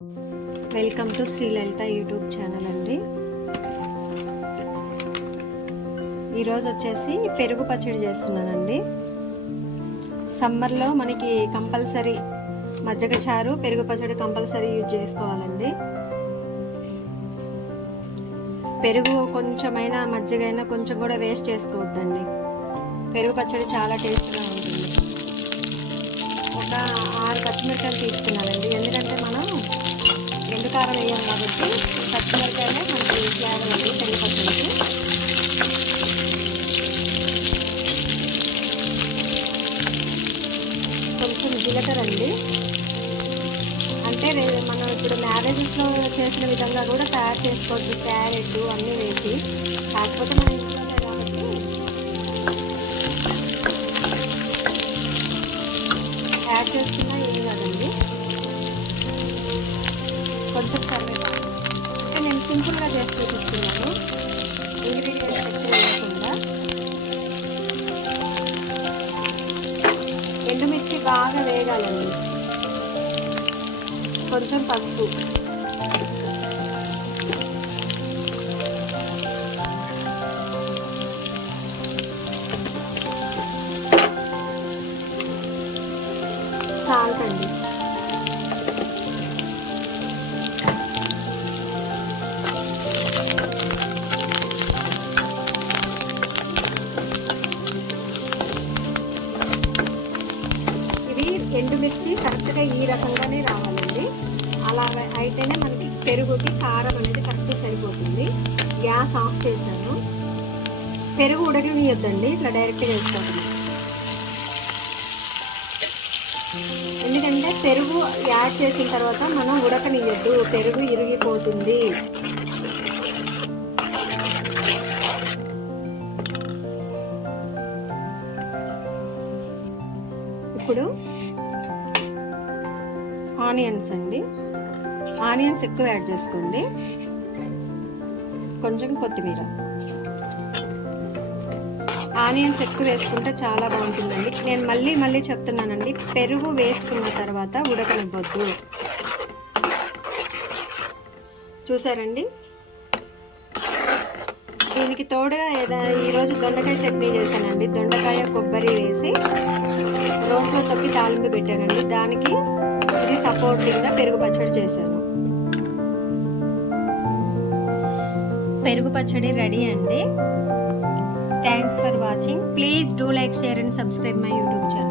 Welcome to Sri Lalitha YouTube channel అండి. ఈరోజు వచ్చేసి పెరుగు పచ్చడి చేస్తున్నానండి. సమ్మర్లో మనకి కంపల్సరీ మజ్జిగ చారు, పెరుగు పచ్చడి కంపల్సరీ యూజ్ చేసుకోవాలండి. పెరుగు కొంచెమైనా మజ్జిగైనా కొంచెం కూడా వేస్ట్ చేసుకోవద్దండి. పెరుగు పచ్చడి చాలా టేస్ట్గా ఉంటుంది. ఒక 6 పచ్చిమిరపకాయలు తీసుకున్నానండి. ఎందుకంటే మనం ఎండుకారం వేయం కాబట్టి పచ్చిమిరపకాయలే మనకి ఫ్లేవర్ అండి పెరుగు పచ్చడికి. కొంచెం జీలకర్ర అండి. అంటే మనం ఇప్పుడు మ్యారేజెస్లో చేసిన విధంగా కూడా తయారు చేసుకోవచ్చు, క్యారెట్ అన్నీ వేసి. కాకపోతే మన ఇంట్లోనే కాబట్టి యాడ్ చేసుకున్నా ఏం కాదండి. కొంచెం కరివేపాకు. అంటే నేను సింపుల్గా చేసి చూపిస్తున్నాను, ఇంగ్రీడియంట్స్ ఎక్కువ వేయకుండా. ఎండుమిర్చి బాగా వేగాలండి. కొంచెం పసుపు, సాల్ట్ అండి. ఇది ఎండుమిర్చి కరెక్ట్గా ఈ రకంగానే రావాలండి. అలా అయితేనే మనకి పెరుగుకి కారం అనేది కరెక్ట్ సరిపోతుంది. గ్యాస్ ఆఫ్ చేశాను. పెరుగు ఉడకనియొద్దండి, ఇట్లా డైరెక్ట్గా వేసుకోవాలి. ఎందుకంటే పెరుగు యాడ్ చేసిన తర్వాత మనం ఉడకనియొద్దు, పెరుగు ఇరిగిపోతుంది. ఇప్పుడు ఆనియన్స్ అండి. ఆనియన్స్ ఎక్కువ యాడ్ చేసుకోండి. కొంచెం కొత్తిమీర. ఆనియన్స్ ఎక్కువ వేసుకుంటే చాలా బాగుంటుందండి. నేను మళ్ళీ చెప్తున్నానండి, పెరుగు వేసుకున్న తర్వాత ఉడకనివ్వద్దు. చూసారండి. దీనికి తోడుగా ఈరోజు దొండకాయ చట్నీ చేశానండి. దొండకాయ కొబ్బరి వేసి రోట్లో తొక్కి తాలింపు పెట్టానండి. దానికి ఇది సపోర్టింగ్గా పెరుగు పచ్చడి చేశాను. పెరుగు పచ్చడి రెడీ అండి. Thanks for watching. Please do like, share and subscribe my YouTube channel.